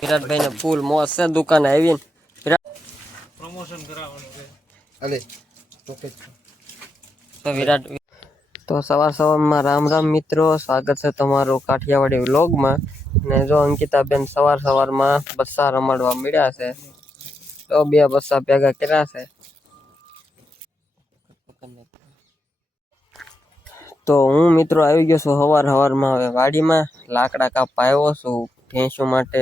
વિરાટભાઈ ને ફૂલ મોજ છે દુકાને આવીને પ્રમોશન કરાવવાનું છે. અલે તો વિરાટ તો સવારમાં રામ રામ મિત્રો, સ્વાગત છે તમારું કાઠિયાવાડી વ્લોગમાં. ને જો અંકિતાબેન સવારમાં બસ્સા રમાડવા મળ્યા છે, તો બે બસ્સા ભેગા કર્યા છે. તો હું મિત્રો આવી ગયો છું સવારમાં હવે વાડીમાં લાકડા કાપવા આવ્યો છું. ભેંસો માટે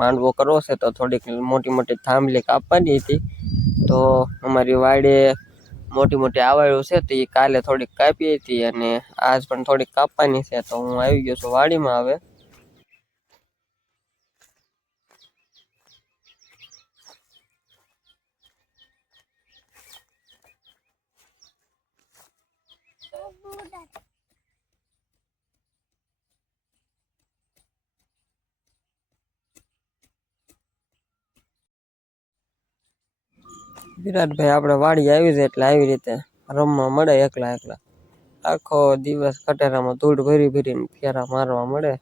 માંડવો કરવો છે, તો થોડીક મોટી મોટી થાંભલી કાપવાની હતી. તો અમારી વાડે મોટી મોટી આવાયું છે, તો એ કાલે થોડીક કાપી હતી અને આજ પણ થોડીક કાપવાની છે. તો હું આવી ગયો છું વાડીમાં હવે. વિરાટભાઈ આપણે વાડી આવી છે એટલે આવી રીતે રમવા મળે એકલા એકલા. આખો દિવસ કટેરામાં ધૂળ ભરી ભરીને ફેરા મારવા મળે.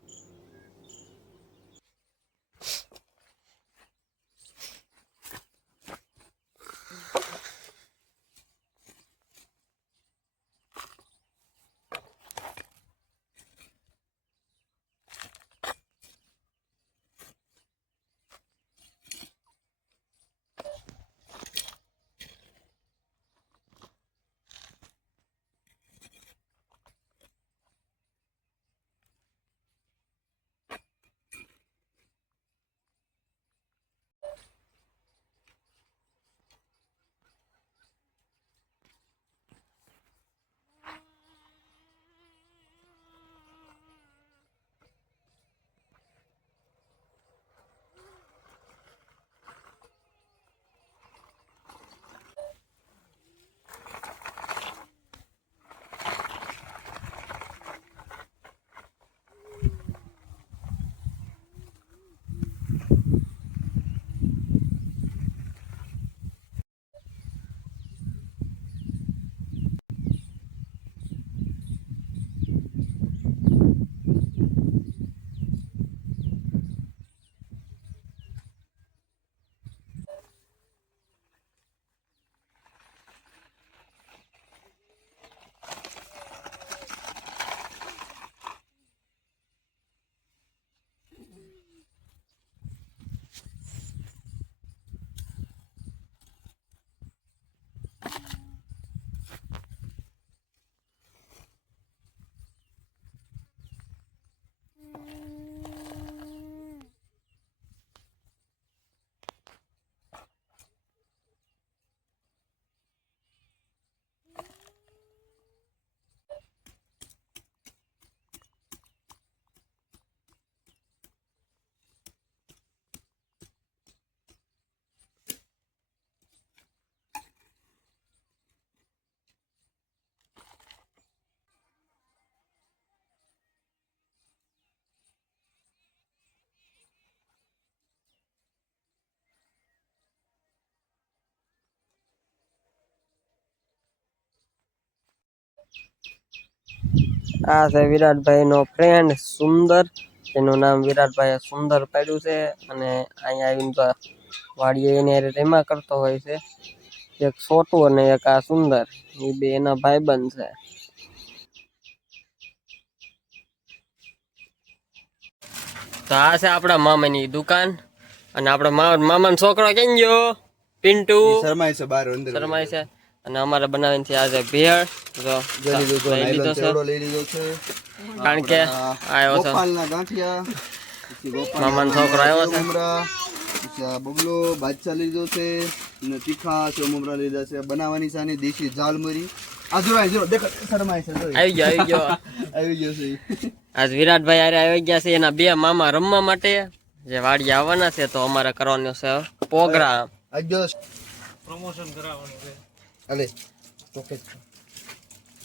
આ છે વિરાટભાઈ નો ફ્રેન્ડ સુંદર, એનું નામ વિરાટભાઈ સુંદર પાડ્યું છે. અને અહીંયા આવીને તો વાડીએ એને રેમા કરતો હોય છે. એક છોટું અને એક આ સુંદર, એ બે એના ભાઈબંધ છે. તો આ છે આપણા મામાની દુકાન. અને આપણા મામાનો છોકરો કેમ ગયો? પિન્ટુ શરમાય છે બહાર અંદર શરમાય છે. અને અમારે બનાવીને છે આજે ભેળ. જો લઈ લીધો છે, લઈ લીધો છે, કારણ કે આવ્યો છે ગોપાલના ગાંઠિયા, મામાનો છોકરો આવ્યો છે. બગલો બાદશાહ લીધો છે, અને તીખા મમરા લીધા છે. બનાવવાની સાની દેશી ઝાલમરી. આ જો દેખો શરમાય છે. આવી ગયો આવી ગયો છે. આજ વિરાટભાઈ આરે આવી ગયા છે એના બે મામા રમવા માટે, જે વાડીએ આવવાના છે. તો અમારે કરવાનો છે પ્રોગ્રામ. પ્રમોશન કરાવવાનું છે. અલે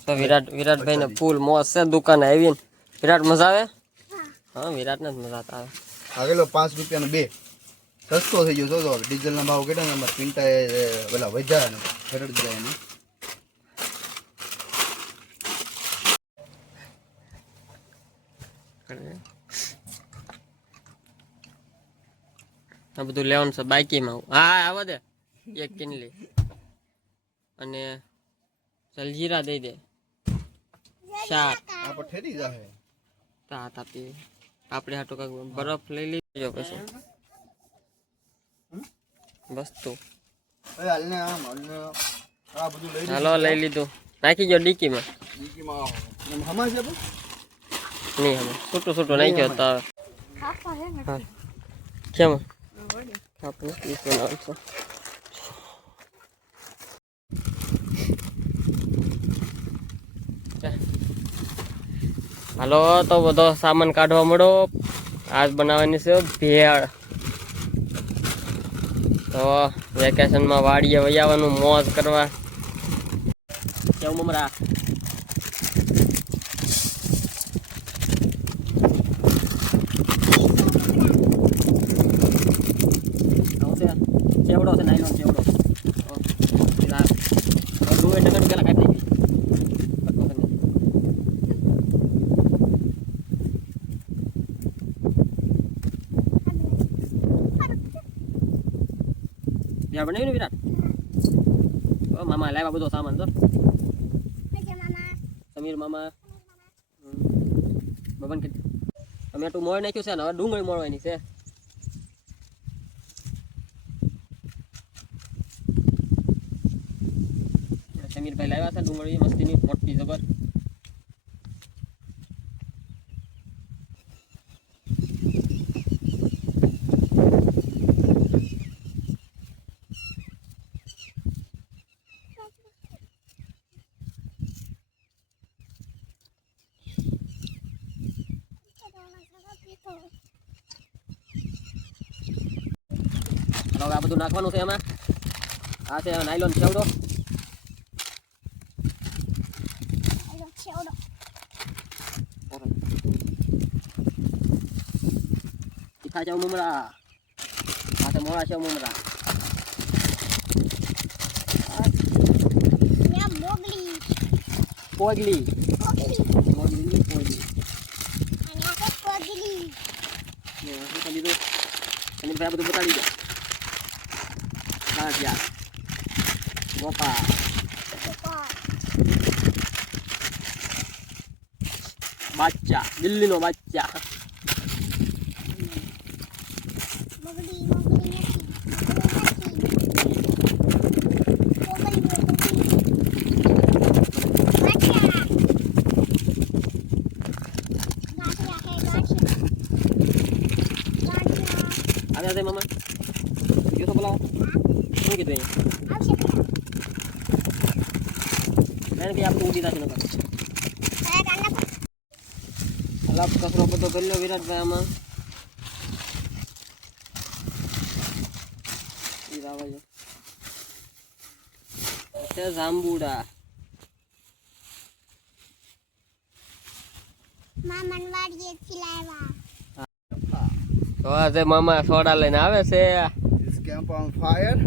તો વિરાટભાઈ ને ફૂલ મોજ છે દુકાને આવીને. વિરાટ મજા આવે? હા, વિરાટ ને જ મજા આવે. આગળ 5 રૂપિયાનો 2 સસ્તો થઈ ગયો. જો ડીઝલ ના ભાવ કેટલા અમારે પિંટા પેલા વધ્યા ને ખરડ જાય ને. આ બધું લેવાનું છે બાઈકીમાં. હા આવા દે એક કિનલી અને જલજીરા દઈ દે 4 આ પર ઠેરી જાહે તા તાપી આપણે હાટો કાક બરફ લઈ લીજો પછી બસ તો એ હાલને આમ હાલને આ બધું લઈ હાલો લઈ લીધું નાખી ગયો ડીકીમાં દીકીમાં હમા છે પણ નહીં હવે છૂટું નાખ્યો તો હા કેમ આપણે પીસ બનાવશું હાલો તો બધો સામાન કાઢવા મળો આજ બનાવવાની છે ભેળ તો વેકેશનમાં વાડીએ વહી આવવાનું મોજ કરવા કેવું મમરા ચેવડો છે નાયલોન ચેવડો પેલા ડુએ નગર પેલા કાઢી યાર બનાવ્યું ને વિરાટ ઓ મામા લાવ્યા બધો સામાન તો સમીર મામા બબન કે ટમેટું મોળ નાખ્યું છે ને હવે ડુંગળી મોળવાની છે સમીરભાઈ લાવ્યા છે ડુંગળી મસ્તીની મોટી જબર હવે આ બધું નાખવાનું છે એમાં આ છે નાયલોન ચેવડો તીખા છે મમરા આ છે મોળા છે મમરા પોગલી પોગલી પોગલી અને ભાઈ બધું બતાડી દે રાજા ગોપા બચ્ચા દિલ્હીનો બચ્ચા ada deh mama yo to bola શું કીધું મેં કે આપણે ઉડી રાખીને અલાપ કચરો બધો કરી લો વિરાટભાઈ આમાં ઈ રાવાજો છે જાંબુડા મામન વાડીએ થી લાવ્યા તો આજે મામા સોડા લઈને આવે છે This camp on fire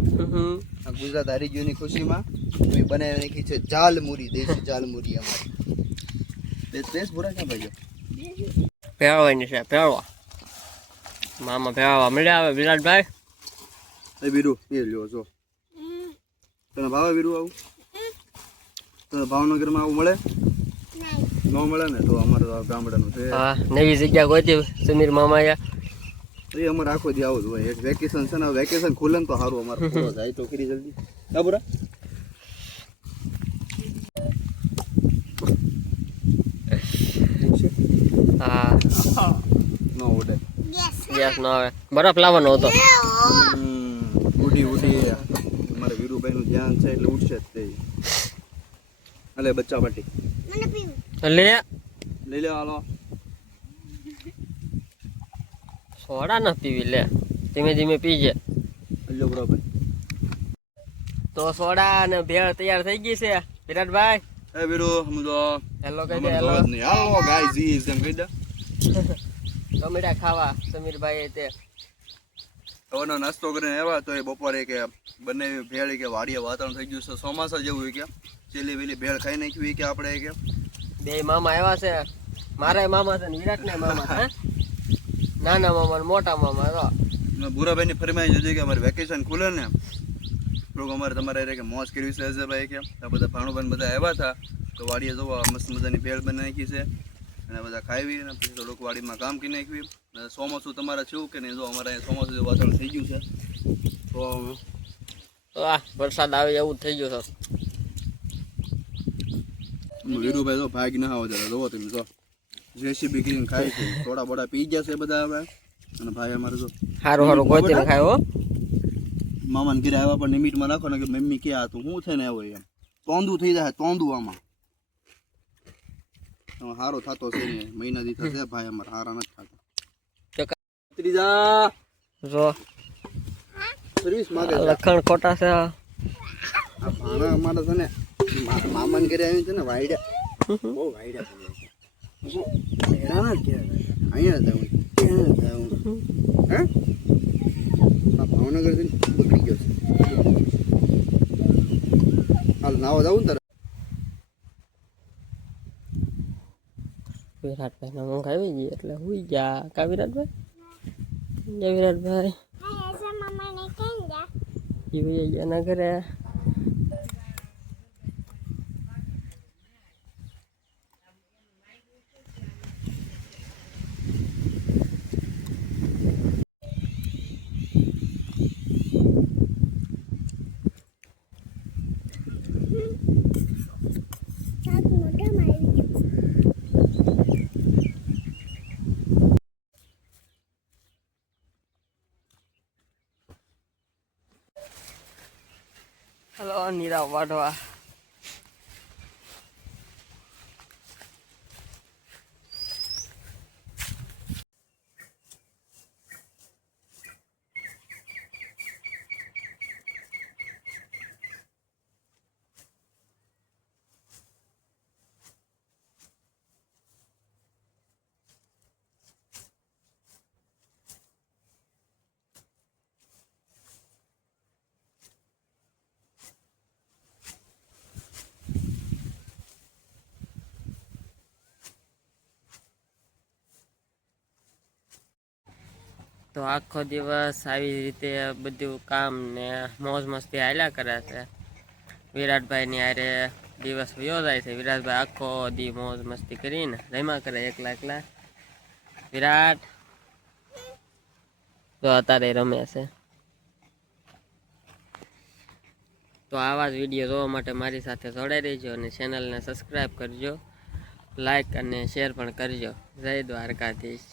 આ ગુજરાત હારી ગયોની ખુશીમાં મેં બનાવી નાખી છે જાલમુરી દેશી જાલમુરી અમારી દેશ પૂરા ક્યાં ભાઈઓ ભેળવાની છે ભેળવા મામા ભેળવા મળ્યા આવે વિરાટભાઈ એ વીરુ એ લ્યો જો તને ભાવે વીરુ આવું તને ભાવનગરમાં આવું મળે ન મળે ને તો અમારે તો આ ગામડાનું છે હા નવી જગ્યા ગોતી સમીર મામાએ એ અમારે આખો દી આવું જ હોય એક વેકેશન છે ને વેકેશન ખુલે ને તો સારું અમારે પૂરો જાય તો ખરી જલ્દી ના બુરા હા ન ઉડે ગેસ નો આવે બરફ લાવવાનો હતો ઉડી અમારે વીરુભાઈ નું ધ્યાન છે એટલે ઉડશે જ તે અલે બચ્ચા પાટી મને પીવું લે લઈ લે હાલો સોડા ન પીવી લે ધીમે ધીમે પીજે લ્યો બરાબર તો સોડા અને ભેળ તૈયાર થઈ ગઈ છે વિરાટભાઈ એ વીરુ સમજો હેલો કહી દે હેલો હાલો ગાઈઝ ઈઝ એમ કહી દે ટમેટા ખાવા સમીરભાઈ તે સવારનો નાસ્તો કરીને આવ્યા તો એ બપોરે કે બંને ભેળ કે વાડીએ વાતાવરણ થઈ ગયું છે ચોમાસા જેવું હોય કે ચેલી વેલી ભેળ ખાઈ નાખ્યું કે આપણે કે બે મામા આવ્યા છે મારા મામા છે ને વિરાટ ના મામા છે નાના મામા ને મોટા મામા તો ભૂરાભાઈની ફરમાઈશ હતી કે અમારે વેકેશન ખુલે ને થોડુંક અમારે તમારે કે મોજ કરવી છે અજયભાઈ કે આ બધા ભાણુભાઈ બધા આવ્યા હતા તો વાડીએ જોવા મસ્ત મજાની ભેળ બની નાખી છે અને બધા ખાવી અને પછી થોડુંક વાડીમાં કામ કરી નાખ્યું. ચોમાસું તમારે થયું કે નહીં? જો અમારે અહીંયા ચોમાસું જેવું વાતાવરણ થઈ ગયું છે તો વાહ વરસાદ આવે એવું થઈ ગયું છે. વીરુભાઈ તો ભાગ ના આવે જરા જોવો તમે જો જેસીબી કરીને ખાય છે થોડા બોડા પી ગયા છે બધા હવે. અને ભાઈ અમારે જો સારું સારું ગોતીને ખાય હો. મામાને ઘરે આવ્યા પણ લિમિટમાં રાખો ને કે મમ્મી ક્યાં હતું શું થઈને આવ્યો એમ તોંદું થઈ જાય તોંદું આમાં સારો થતો છે ને મહિના દી થશે ભાઈ અમારે હારા નથી થતા. ત્રીજા જો સર્વિસ માગે છે. લખણ ખોટા છે. આ ભાણા અમારે છે ને મામાને ઘરે આવી છે ને વાયડા બહુ વાયડા છે હેરાન જ થયા અહીંયા જવું ત્યાં જવું હે આ ભાવનગર થી બગડી ગયો છે. હાલ નાવા જવું ને તારે વિરાટભાઈ ને ઊંઘ આવી ગઈ એટલે હુઈ ગયા કા વિરાટભાઈ? જય વિરાટભાઈ ऐसे मम्मा ने कहा ઈ હુઈ ગયા ના ઘરે. साथ मोटा मारी હલો નીરા વાઢવા. તો આખો દિવસ આવી રીતે બધું કામ ને મોજ મસ્તી હાલ્યા કરે છે. વિરાટભાઈની હારે દિવસ વયો જાય છે. વિરાટભાઈ આખો દી મોજ મસ્તી કરીને રમ્યા કરે એકલા એકલા. વિરાટ તો અત્યારે રમે છે. તો આવા જ વિડીયો જોવા માટે મારી સાથે જોડાઈ રહેજો અને ચેનલને સબસ્ક્રાઈબ કરજો, લાઈક અને શેર પણ કરજો. જય દ્વારકાધીશ.